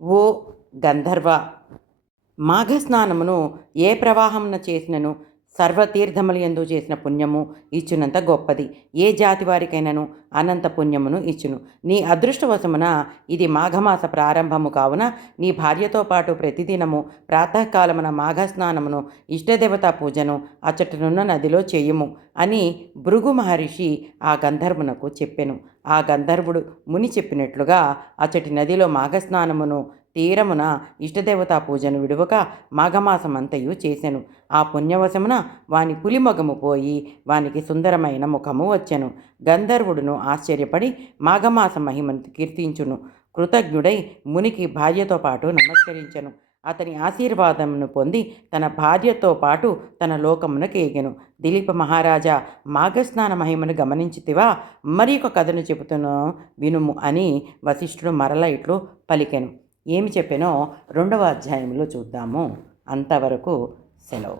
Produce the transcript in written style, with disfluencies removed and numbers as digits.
ఓ గంధర్వ, మాఘస్నానమును ఏ ప్రవాహమున చేసినను సర్వతీర్థములు ఎందు చేసిన పుణ్యము ఇచ్చునంత గొప్పది. ఏ జాతి వారికైనాను అనంత పుణ్యమును ఇచ్చును. నీ అదృష్టవశమున ఇది మాఘమాస ప్రారంభము కావున నీ భార్యతో పాటు ప్రతిదినము ప్రాతకాలమున మాఘస్నానమును ఇష్టదేవతా పూజను అచ్చటనున్న నదిలో చేయుము అని భృగు మహర్షి ఆ గంధర్వునకు చెప్పెను. ఆ గంధర్వుడు ముని చెప్పినట్లుగా అచ్చటి నదిలో మాఘస్నానమును తీరమున ఇష్టదేవతా పూజను విడువక మాఘమాసమంతయు చేసెను. ఆ పుణ్యవశమున వాని పులిమొగము పోయి వానికి సుందరమైన ముఖము వచ్చెను. గంధర్వుడును ఆశ్చర్యపడి మాఘమాస మహిమను కీర్తించును కృతజ్ఞుడై మునికి భార్యతో పాటు నమస్కరించెను. అతని ఆశీర్వాదమును పొంది తన భార్యతో పాటు తన లోకమునకేగెను. దిలీప మహారాజా, మాఘస్నాన మహిమను గమనించితివా? మరి ఒక కథను చెబుతును వినుము అని వశిష్ఠుడు మరల ఇట్లు పలికెను. ఏమి చెప్పానో 2వ అధ్యాయంలో చూద్దాము. అంతవరకు సెలవు.